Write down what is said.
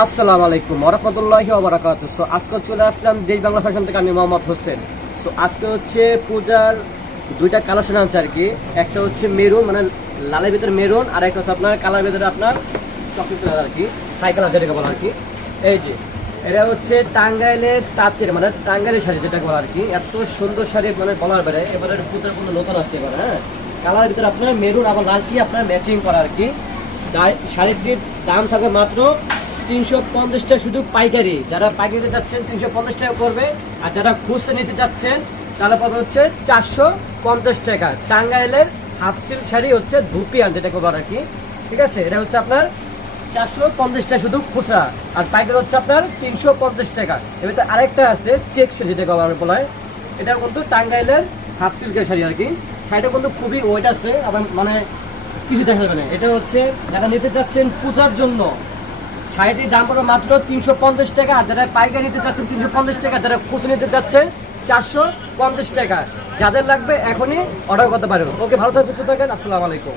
আসসালামু আলাইকুম ওয়া রাহমাতুল্লাহি ওয়া বারাকাতুহু। সো আজকে চলে আসলাম দেশ বাংলা ফ্যাশন থেকে, আমি মোহাম্মদ হোসেন। সো আজকে হচ্ছে পূজার দুইটা কালেকশন আছে আর কি। একটা হচ্ছে মেরুন, মানে লালের ভিতরে মেরুন, আর একটা হচ্ছে আপনার কালার ভিতরে আপনার চকলেট কালার আর কি, ছাই কালার যেটাকে বলা আর কি। এই যে এটা হচ্ছে টাঙ্গাইলের তাঁতের, মানে টাঙ্গাইলের শাড়ি যেটাকে বলা আর কি। এত সুন্দর শাড়ি মানে বলার বেড়ে এবারে পূজার কোনো নতুন আসছে এবার। হ্যাঁ, কালার ভিতরে আপনার মেরুন আবার লাল কি আপনার ম্যাচিং করা আর কি। শাড়িটির দাম থাকবে মাত্র 350 টাকা শুধু পাইকারি। যারা পাইকারি নিতে চাচ্ছেন 350 টাকা পড়বে, আর যারা খুচরা নিতে চাচ্ছেন তাহলে পড়বে হচ্ছে 450 টাকা। টাঙ্গাইলের হাফ সিল্ক শাড়ি হচ্ছে ধুপিয়ান যেটাকে বলা আর কি। ঠিক আছে, এটা হচ্ছে আপনার 450 টাকা শুধু খুচরা, আর পাইকারি হচ্ছে আপনার 350 টাকা। এবার আরেকটা আছে চেক শাড়ি যেটাকে বলা হয়, এটা কিন্তু টাঙ্গাইলের হাফ সিল্কের শাড়ি আর কি। শাড়িটা কিন্তু খুবই ওয়েট আছে, আবার মানে কিছু দেখা যাবে না। এটা হচ্ছে যারা নিতে চাচ্ছেন পূজার জন্য, শাড়িটির দাম পড়বে মাত্র 350 টাকা। আর যারা পাইকারি নিতে চাচ্ছেন 350 টাকা, যারা খুচরা নিতে চাচ্ছেন 450 টাকা। যাদের লাগবে এখনই অর্ডার করতে পারেন। ওকে, ভালো থাকবেন, সুস্থ থাকেন, আসসালামু আলাইকুম।